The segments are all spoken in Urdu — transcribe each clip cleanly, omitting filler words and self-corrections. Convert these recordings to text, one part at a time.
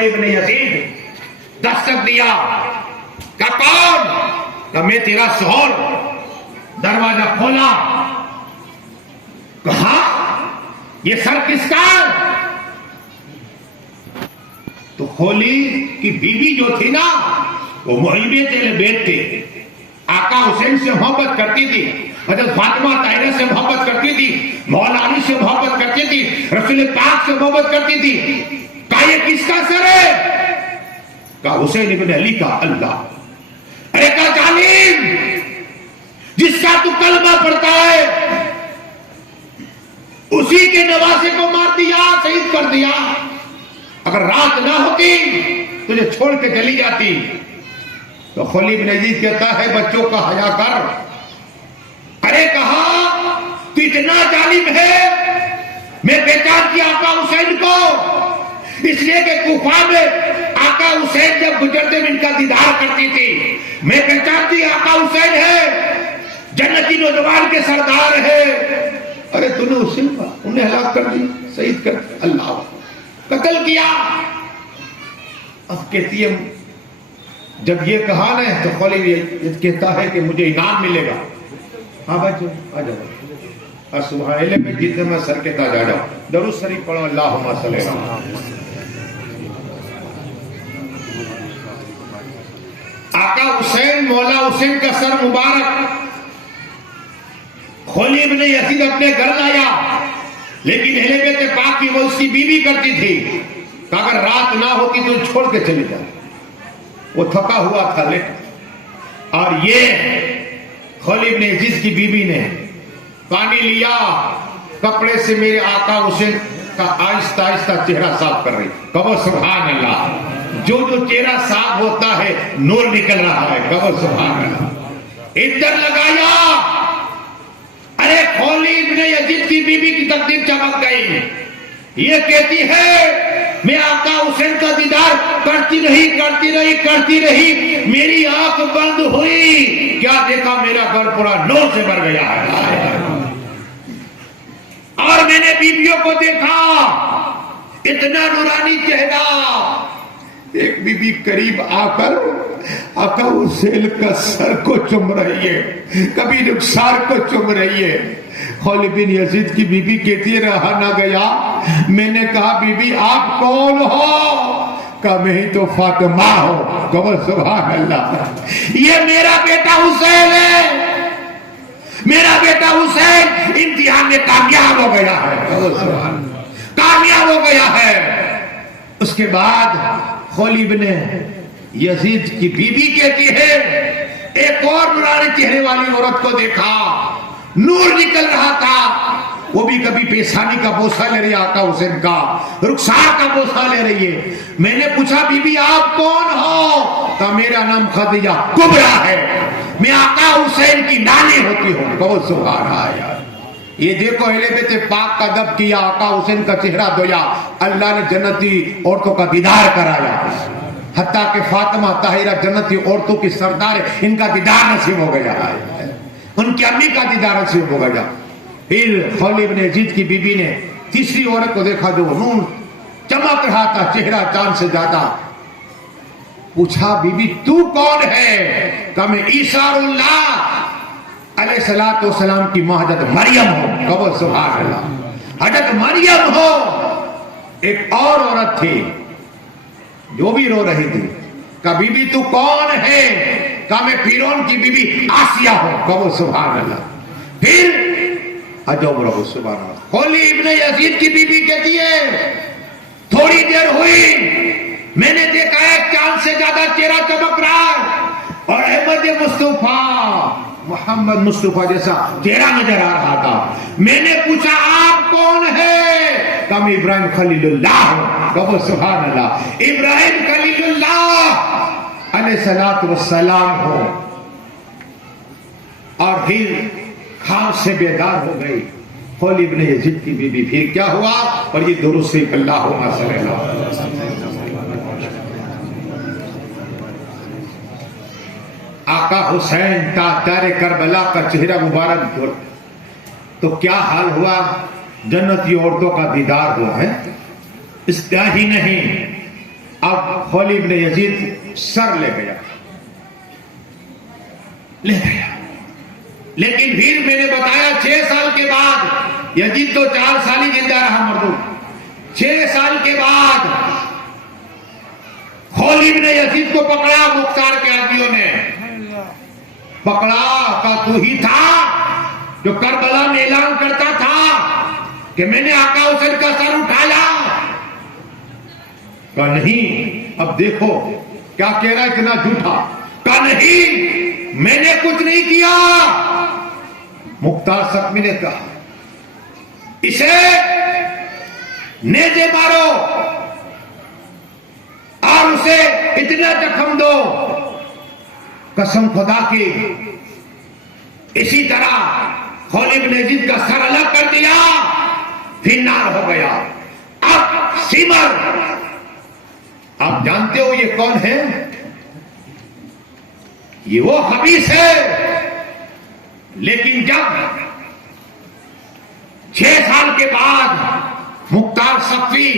ابن یزید دستک دیا کہ کون؟ کہ میں تیرا شوہر۔ دروازہ کھولا، کہا یہ سر کس کا؟ تو خولید کی بیوی جو تھی نا وہ محبت اہل بیت تھی، آقا حسین سے محبت کرتی تھی، حضرت فاطمہ طاہرہ سے محبت کرتی تھی، مولا علی سے محبت کرتی تھی، رسول پاک سے محبت کرتی تھی۔ کہا یہ کس کا سر ہے؟ کہا حسین ابن علی کا۔ اللہ! ارے کہا ظالم، جس کا تو کلمہ پڑھتا ہے اسی کے نواسے کو مار دیا، شہید کر دیا۔ اگر رات نہ ہوتی تجھے چھوڑ کے چلی جاتی۔ تو خولید بن یزید کہتا ہے بچوں کا حیا کر۔ ارے کہا تو اتنا ظالم ہے؟ میں پہچان کیا آقا حسین کو، اس لیے کہ کوفہ میں آقا حسین جب گزرتے میں ان کا دیدار کرتی تھی، میں پہچانتی آقا حسین ہے، جنتی نوجوان کے سردار ہے۔ ارے تو نے اسے انہیں ہلاک کر دی، شہید کر دی، اللہ قتل کیا۔ اب کہتی ہے جب یہ کہا نا تو خولید کہتا ہے کہ مجھے انعام ملے گا۔ ہاں بچوں آ جاؤ، سبحان اللہ میں جتنے میں سر کے تاج آ جاؤ، درود شریف پڑھو، اللہم صلی اللہ۔ آقا حسین، مولا حسین کا سر مبارک خولید بن یزید اپنے گھر لایا، لیکن اہل بیت پاک کی وہ اس کی بیوی کرتی تھی کہ اگر رات نہ ہوتی تو چھوڑ کے چلی جائے۔ وہ تھکا ہوا تھا لیٹ، اور یہ خولید بن یزید کی بیوی نے پانی لیا، کپڑے سے میرے آقا حسین کا آہستہ آہستہ چہرہ صاف کر رہی۔ کہو سبحان اللہ! جو چہرہ صاف ہوتا ہے نور نکل رہا ہے، کہو سبحان اللہ۔ ادھر لگایا، ارے خولید بن یزید کی بیوی کی تقدیر چمک گئی۔ یہ کہتی ہے میں آقا حسین کا دیدار کرتی رہی، میری آنکھ بند ہوئی، کیا دیکھا میرا گھر پورا نور سے بھر گیا ہے، اور میں نے بیویوں کو دیکھا اتنا نورانی چہرہ۔ ایک بی بی قریب آ کر آقا حسین کا سر کو چم رہی ہے، کبھی رخسار کو چم رہی ہے۔ خولید بن یزید کی بی بی کہتی ہے رہا نہ گیا، میں نے کہا بی بی آپ کون ہو؟ کہا میں ہی تو فاطمہ ہوں۔ کہو سبحان اللہ! یہ میرا بیٹا حسین ہے، میرا بیٹا حسین امتحان میں کامیاب ہو گیا ہے، کامیاب ہو گیا ہے۔ اس کے بعد خولید بن یزید کی بیوی کہتی ہے ایک اور نورانی چہرے والی عورت کو دیکھا، نور نکل رہا تھا، وہ بھی کبھی پیشانی کا بوسہ لے رہی ہے آقا حسین کا، رخسار کا بوسہ لے رہی ہے۔ میں نے پوچھا بی بی آپ کون ہو؟ کہا میرا نام خدیجہ کبریٰ ہے، میں آقا حسین کی نانی ہوتی ہوں۔ بہت سبحان اللہ! یہ دیکھو اہل بیت پاک کا ادب کیا، آقا حسین کا چہرہ دھویا، اللہ نے جنتی عورتوں کا دیدار کرایا، حتیٰ کہ فاطمہ طاہرہ جنتی عورتوں کی سردار ہے، ان کا دیدار نصیب ہو گیا ہے، ان کی امی کا دیدار نصیب ہو گیا۔ پھر خولید بن یزید کی بیوی نے تیسری عورت کو دیکھا جو نور چمک رہا تھا، چہرہ چاند سے زیادہ۔ پوچھا بی بی تو کون ہے؟ کہا میں عیسیٰ اللہ علیہ السلام کی ماں حضرت مریم ہو۔ کہو سبحان اللہ! حضرت مریم ہو۔ ایک اور عورت تھی جو بھی رو رہی تھی، کہا بی بی تو کون ہے؟ کہا میں فرعون کی بی بی آسیہ ہوں۔ کہو سبحان اللہ! پھر عجب رہو سبحان اللہ! خولید بن یزید کی بی بی کہتی ہے تھوڑی دیر ہوئی، میں نے دیکھا ایک چاند سے زیادہ چہرہ چمک رہا ہے، اور احمد مصطفیٰ محمد مصطفیٰ جیسا چہرہ نظر آ رہا تھا۔ میں نے پوچھا آپ کون ہے؟ کہا میں ابراہیم خلیل اللہ ہوں۔ کہو سبحان اللہ! ابراہیم خلیل اللہ علیہ السلام ہو۔ اور پھر خواب سے بیدار ہو گئی خولید بن یزید کی بیوی۔ پھر کیا ہوا؟ اور یہ درود شریف اللہم صلی اللہ علیہ وسلم۔ آقا حسین تاجدار کربلا کا چہرہ مبارک تو کیا حال ہوا؟ جنتی عورتوں کا دیدار ہوا ہے، اس کا ہی نہیں اب خالد بن یزید سر لے گیا لیکن پھر میں نے بتایا 6 سال کے بعد یزید تو 4 سال ہی زندہ رہا مردوں. 6 سال کے بعد خالد بن یزید کو پکڑا مختار کے آدمیوں نے. پکڑا کہ تو ہی تھا جو کربلا میں اعلان کرتا تھا کہ میں نے آقا حسین کا سر اٹھایا. کہا نہیں, اب دیکھو کیا کہہ رہا ہے, اتنا جھوٹا. کہا نہیں, میں نے کچھ نہیں کیا. مختار سقمی نے کہا اسے نیزے مارو اور اسے اتنا زخم دو, قسم خدا کی. اسی طرح خالد بن یزید کا سر الگ کر دیا, فنار ہو گیا. اب سمر, آپ جانتے ہو یہ کون ہے؟ یہ وہ خبیث ہے. لیکن جب 6 سال کے بعد مختار سقفی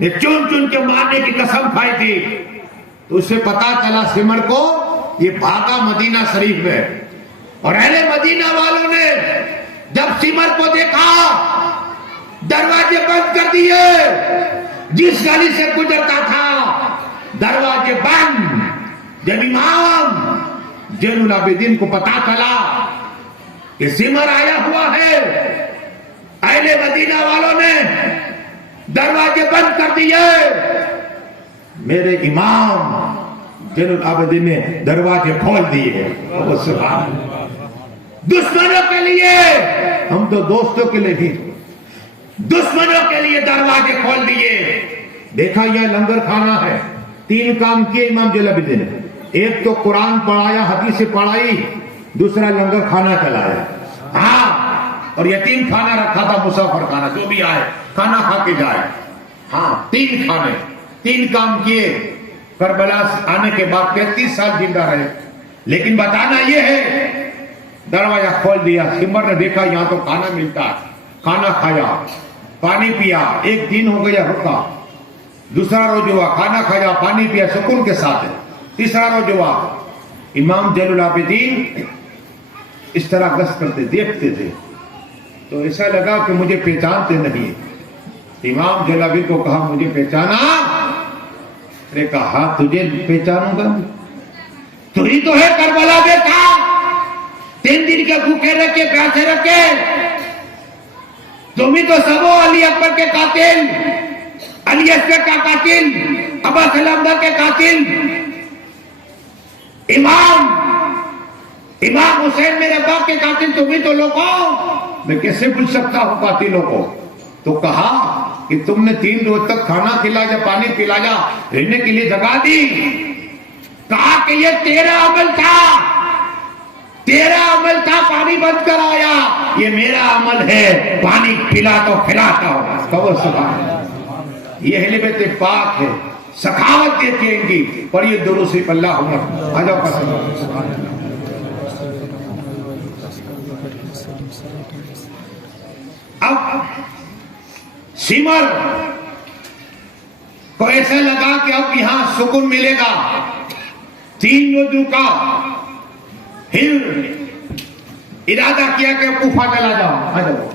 نے چن چن کے مارنے کی قسم کھائی تھی تو اسے پتا چلا سمر کو یہ بھاگا مدینہ شریف میں. اور اہل مدینہ والوں نے جب سمر کو دیکھا دروازے بند کر دیے. جس گلی سے گزرتا تھا دروازے بند. جب امام زین العابدین کو پتا چلا کہ سمر آیا ہوا ہے, اہل مدینہ والوں نے دروازے بند کر دیے. میرے امام زین العابدین نے دروازے کھول دیے. دشمنوں کے لیے, ہم تو دوستوں کے لیے بھی, دشمنوں کے لیے دروازے کھول دیے. دیکھا یہ لنگر کھانا ہے. 3 کام کیے امام زین العابدین نے. ایک تو قرآن پڑھایا, حدیث پڑھائی, دوسرا لنگر کھانا چلایا. ہاں, اور یتیم کھانا رکھا تھا, مسافر کھانا, جو بھی آئے کھانا کھا کے جائے. ہاں 3 کھانے, 3 کام کیے. کربلا آنے کے بعد 33 سال زندہ رہے. لیکن بتانا یہ ہے دروازہ کھول دیا. سمر نے دیکھا یہاں تو کھانا ملتا ہے, کھانا کھایا, پانی پیا. 1 دن ہو گیا, رکا. دوسرا روز ہوا, کھانا کھایا, پانی پیا, سکون کے ساتھ. تیسرا روز ہوا. امام زین العابدین اس طرح گشت کرتے, دیکھتے تھے تو ایسا لگا کہ مجھے پہچانتے نہیں. امام زین العابدین کو کہا مجھے پہچانا؟ نے کہا ہاں تجھے پہچانوں گا, تو ہی تو ہے کربلا بیٹا. 3 دن کے بھوکے رکھے, پیاسے رکھے, تم ہی تو سب ہو علی اکبر کے قاتل, علی اصغر کا قاتل, ابا سلمدر کے قاتل. امام حسین میرے باپ کے قاتل تم ہی تو لوگ ہو. میں کیسے بھول سکتا ہوں قاتلوں کو؟ تو کہا کہ تم نے 3 روز تک کھانا کھلایا, پانی پلایا, رہنے کے لیے جگہ دی. کہا کہ یہ تیرا عمل تھا, تیرا عمل تھا, پانی بند کرایا. یہ میرا عمل ہے, پانی پلاتا ہوں, کھلاتا ہوں. کہو سبحان اللہ. یہ اہل بیت پاک ہے, سخاوت دیتی ہے ان کی. پڑھیے درود شریف اللہم آ جاؤ کا سبحان اللہ. اب سمر کو ایسا لگا کہ اب یہاں سکون ملے گا. 3 روز رکا, پھر ارادہ کیا کہ کوفہ چلا جاؤ, آ جاؤ.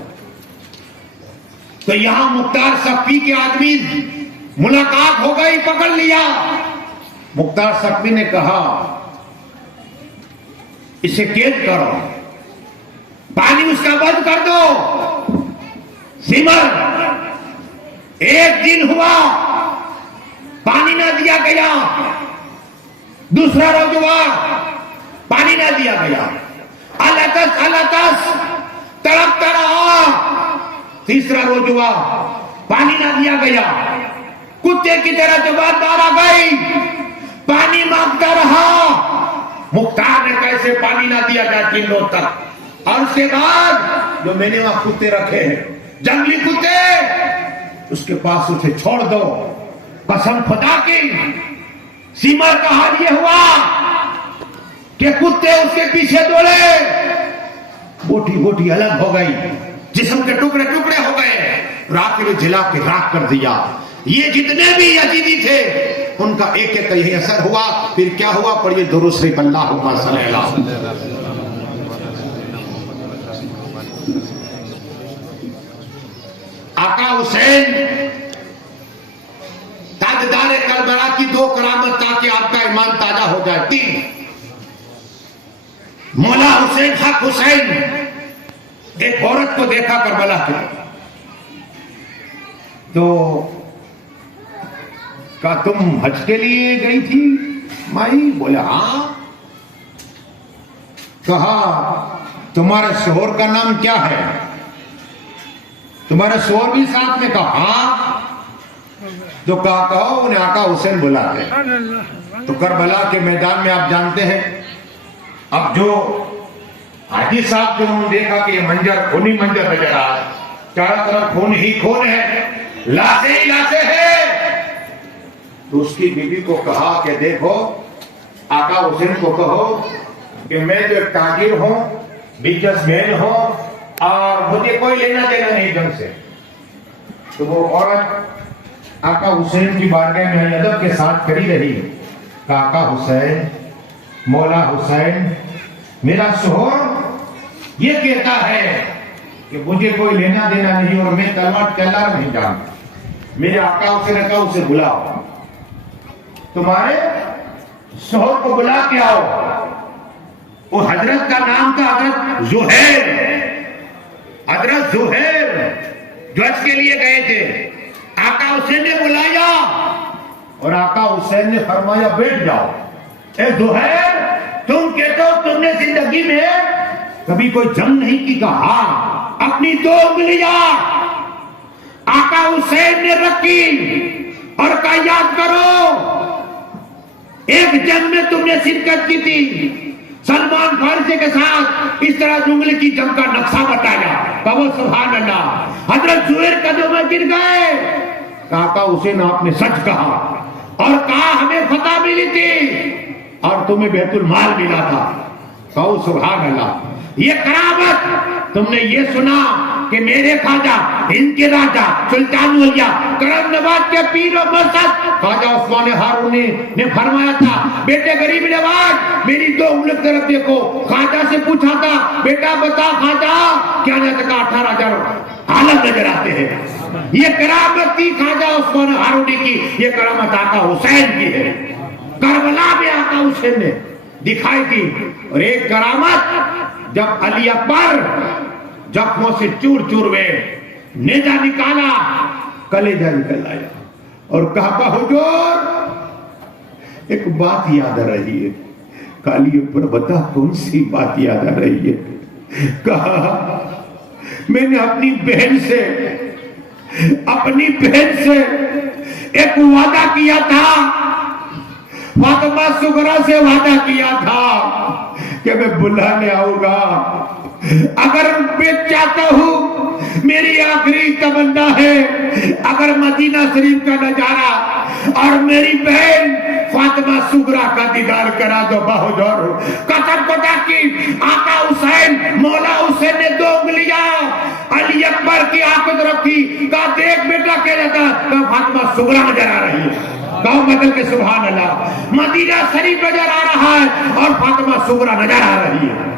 تو یہاں مختار سقفی کے آدمی ملاقات ہو گئی, پکڑ لیا. مختار سقفی نے کہا اسے قید کرو, پانی اس کا بند کر دو. سمر 1 دن ہوا, پانی نہ دیا گیا. دوسرا روز ہوا, پانی نہ دیا گیا. الاتس تڑپتا رہا. تیسرا روز ہوا, پانی نہ دیا گیا. کتے کی طرح زبان باہر آ گئی, پانی مانگتا رہا. مختار نے کیسے پانی نہ دیا گیا 3 روز تک. اور اس کے بعد جو میں نے وہاں کتے رکھے ہیں, جنگلی کتے, اس کے پاس اسے چھوڑ دو. قسم خدا کی. سمر کا حال یہ ہوا کہ کتے اس کے پیچھے دوڑے. بوٹی بوٹی الگ ہو گئی, جسم کے ٹکڑے ٹکڑے ہو گئے. رات میں جلا کے راکھ کر دیا. یہ جتنے بھی یزیدی تھے ان کا ایک ایک یہی اثر ہوا. پھر کیا ہوا؟ پڑھیے درود شریف اللہم صلی اللہ. آقا حسین تاجدار کربلا کی 2 کرامت تاکہ آپ کا ایمان تازہ ہو جائے. 3. مولا حسین حق حسین ایک عورت کو دیکھا کربلا کے تو کہا تم حج کے لیے گئی تھی مائی؟ بولا ہاں. کہا تمہارے شوہر کا نام کیا ہے؟ تمہارا شوہر بھی ساتھ میں؟ کہا ہاں. تو کہو انہیں آقا حسین بلاتے ہیں. تو کربلا کے میدان میں آپ جانتے ہیں اب جو حاجی صاحب جو انہوں نے دیکھا کہ یہ منظر خونی منظر نظر آ رہا ہے، چاروں طرف خون ہی خون ہے، لاشیں ہی لاشیں ہیں. تو اس کی بیوی کو کہا کہ دیکھو آقا حسین کو کہو کہ میں جو ایک تاجر ہوں، بزنس مین ہوں اور مجھے کوئی لینا دینا نہیں جنگ سے. تو وہ عورت آقا حسین کی بارگاہ میں ادب کے ساتھ کھڑی رہی کہ آقا حسین، مولا حسین، میرا شوہر یہ کہتا ہے کہ مجھے کوئی لینا دینا نہیں اور میں تلوار چلا نہیں جانتا. میرے آقا حسین نے کہا اسے بلاؤ، تمہارے شوہر کو بلا کے آؤ. وہ حضرت کا نام تھا حضرت زہیر. حضرت زہیر جو حج کے لیے گئے تھے، آقا حسین نے بلایا اور آقا حسین نے فرمایا بیٹھ جاؤ. اے زہیر، تم کہتے ہو تم نے زندگی میں کبھی کوئی جنگ نہیں کی؟ کہا اپنی 2 انگلیاں آقا حسین نے رکھی اور کہا یاد کرو ایک جنگ میں تم نے شرکت کی تھی، سلمان فارسی کے ساتھ اس طرح جنگل کی جنگ کا نقشہ بتایا. کہو سبحان اللہ. حضرت زہیر قدموں میں گر گئے. آقا حسین آپ نے سچ کہا اور کہا ہمیں فتح ملی تھی اور تمہیں بیت المال ملا تھا. کہو سبحان اللہ. یہ کرامت تم نے یہ سنا کہ میرے خواجہ ہند کے راجہ سلطان ولیہ کرم نواز کے پیر و مرشد خواجہ عثمان ہارونی نے فرمایا تھا بیٹے غریب نواز میری 2 انگلیوں کی طرف دیکھو. خواجہ سے پوچھا تھا بیٹا بتا خواجہ کیا نظر کا 18,000 عالم نظر آتے ہیں. یہ کرامت تھی خواجہ عثمان ہارونی کی، یہ کرامت آقا حسین کی ہے. کربلا میں آقا حسین نے دکھائی تھی. اور ایک کرامت جب علی اکبر زخموں سے چور چور ہوئے، نیزہ نکالا، کلیجہ نکل آیا اور کہا حضور ایک بات یاد آ رہی ہے. علی اکبر بتا کون سی بات یاد آ رہی ہے؟ کہا میں نے اپنی بہن سے ایک وعدہ کیا تھا، فاطمہ صغریٰ سے وعدہ کیا تھا کہ میں بلانے آؤں گا. اگر میں چاہتا ہوں میری آخری تمنا ہے اگر مدینہ شریف کا نظارہ اور میری بہن فاطمہ صغریٰ کا دیدار کرا دو. بہدور قسم خدا کی آقا حسین مولا حسین نے 2 انگلیاں علی اکبر کی آنکھ رکھی. کہا دیکھ بیٹا کہہ رہا تھا کہ فاطمہ صغریٰ نظر آ رہی ہے. کہو مدل کے سبحان اللہ. مدینہ شریف نظر آ رہا ہے اور فاطمہ صغریٰ نظر آ رہی ہے.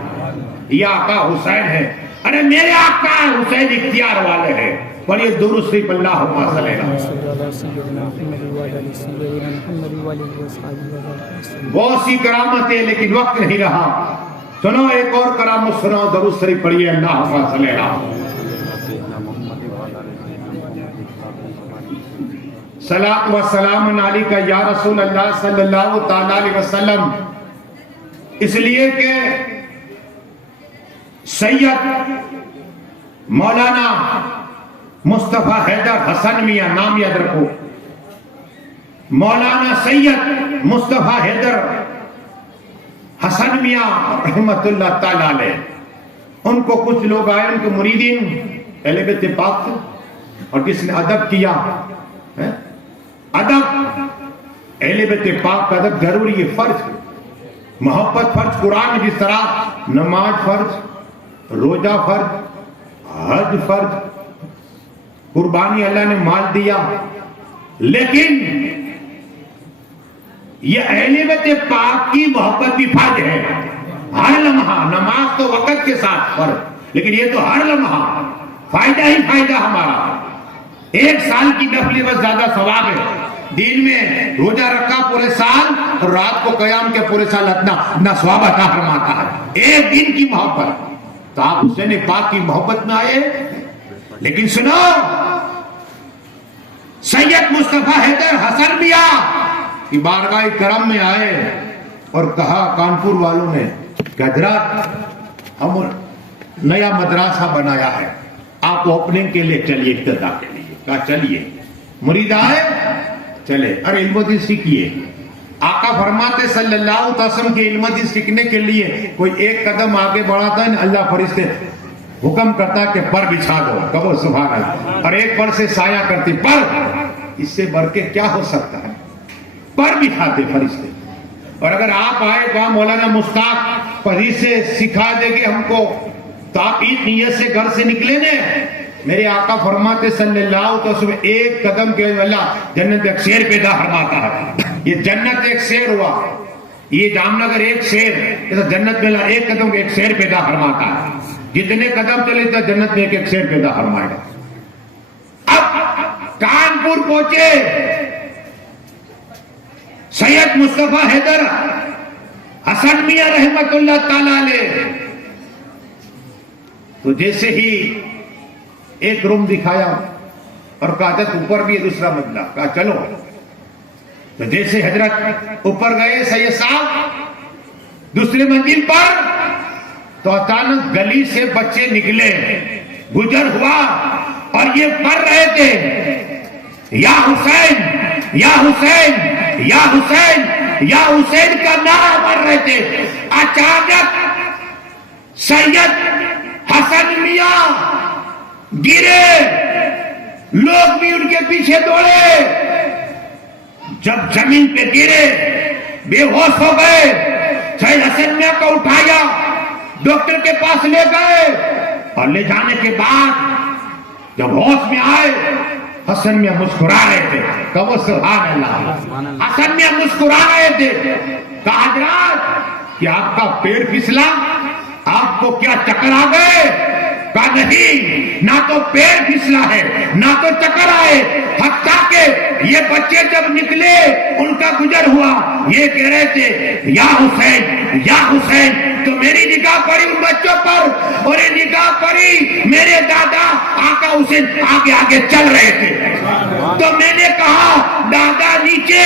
یہ آقا حسین ہے. ارے میرے آقا حسین اختیار والے ہیں. پڑھیے درود شریف اللہم صلی اللہ. بہت سی کرامتیں لیکن وقت نہیں رہا. سنو ایک اور کرامت سنو. درود شریف پڑھیے اللہم صلی اللہ. صلاۃ و سلام علیکہ یا رسول اللہ صلی اللہ تعالی علیہ وسلم. اس لیے کہ سید مولانا مصطفیٰ حیدر حسن میاں نام یاد رکھو. مولانا سید مصطفیٰ حیدر حسن میاں رحمت اللہ تعالی علیہ، ان کو کچھ لوگ آئے ان کے مریدین اہل بیت پاک تھے اور کس نے ادب کیا. ادب اہل بیت پاک کا ادب ضروری ہے، فرض ہے. محبت فرض. قرآن جس طرح نماز فرض، روزہ فرض، حج فرض، قربانی اللہ نے مال دیا، لیکن یہ اہل بیت پاک کی محبت بھی فرض ہے. ہر لمحہ نماز تو وقت کے ساتھ فرض، لیکن یہ تو ہر لمحہ فائدہ ہی فائدہ ہمارا. ایک سال کی نفلی بس زیادہ ثواب ہے. دن میں روزہ رکھا پورے سال اور رات کو قیام کے پورے سال اپنا ثواب عطا فرماتا ہے. ایک دن کی محبت. تو آپ حسین پاک کی محبت میں آئے. لیکن سنو، سید مصطفیٰ حیدر حسن میاں کی بارگاہ کرم میں آئے اور کہا کانپور والوں نے کہ حضرت ہم نیا مدرسہ بنایا ہے، آپ اوپننگ کے لیے چلیے، افتتاح کے لیے. کہا چلیے. مرید آئے، چلے. ارے علم حدیث سیکھیے. آقا فرماتے صلی اللہ علیہ وسلم کے علم حدیث سیکھنے کے لیے کوئی ایک قدم آگے بڑھاتا ہے، اللہ فرشتے حکم کرتا کہ پر بچھا دو. کہو سبحان اللہ. اور ایک پر سے سایہ کرتی. پر اس سے بڑھ کے کیا ہو سکتا ہے؟ پر بچھاتے فرشتے. اور اگر آپ آئے تو مولانا مشتاق پری سے سکھا دے گے ہم کو، تو آپ اس نیت سے گھر سے نکلے نا. میرے آقا فرماتے صلی اللہ علیہ وسلم ایک قدم کے اللہ جنت ایک شیر پیدا فرماتا ہے. یہ جنت ایک شیر ہوا، یہ جام نگر ایک شیر، جنت میں ایک قدم ایک شیر پیدا فرماتا ہے. جتنے قدم چلے تو جنت میں ایک شیر پیدا فرمائے گا. اب کانپور پہنچے سید مصطفیٰ حیدر حسن میاں رحمت اللہ تعالی علیہ. تو جیسے ہی ایک روم دکھایا اور کہا حضرت اوپر بھی ہے دوسرا منزلہ. کہا چلو. تو جیسے حضرت اوپر گئے سید صاحب دوسرے منزل پر، تو اچانک گلی سے بچے نکلے، گزر ہوا اور یہ پڑھ رہے تھے یا حسین یا حسین یا حسین یا حسین کا نعرہ پڑھ رہے تھے. اچانک سید حسن میاں گرے، لوگ بھی ان کے پیچھے دوڑے. جب زمین پہ گرے بے ہوش ہو گئے. سید حسن میاں کو اٹھایا، ڈاکٹر کے پاس لے گئے اور لے جانے کے بعد جب ہوش میں آئے حسن میاں مسکرا رہے تھے. کہو سبحان اللہ. حسن میاں مسکرا رہے تھے. کہا حضرت کہ آپ کا پیر پھسلا، آپ کو کیا چکر آ گئے؟ کہا نہیں، نہ تو پیر پھسلا ہے نہ تو چکر آئے. حتیٰ کہ یہ بچے جب نکلے ان کا گزر ہوا، یہ کہہ رہے تھے یا حسین یا حسین. تو میری نگاہ پڑی ان بچوں پر اور یہ نگاہ پڑی میرے دادا آقا حسین آگے آگے چل رہے تھے. تو میں نے کہا دادا نیچے